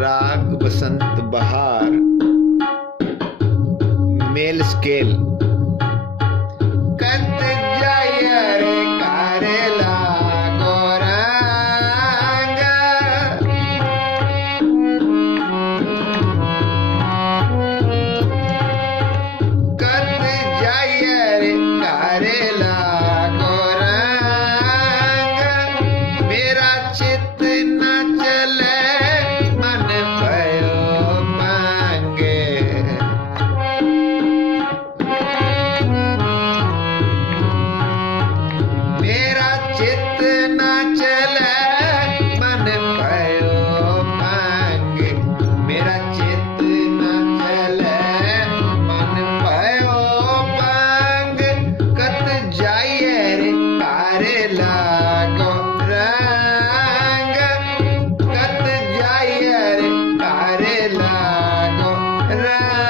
राग बसंत बहार mail scale कत जायर कारे लागो रंग कत जायर कारे लागो रंग मेरा चित न चले मन भयो मांगे मेरा चित न चले मन भयो मांगे मेरा चित न चले मन भयो मांगे कत जाइए रे कारे लागो रंग कत जाइए रे कारे लागो रंग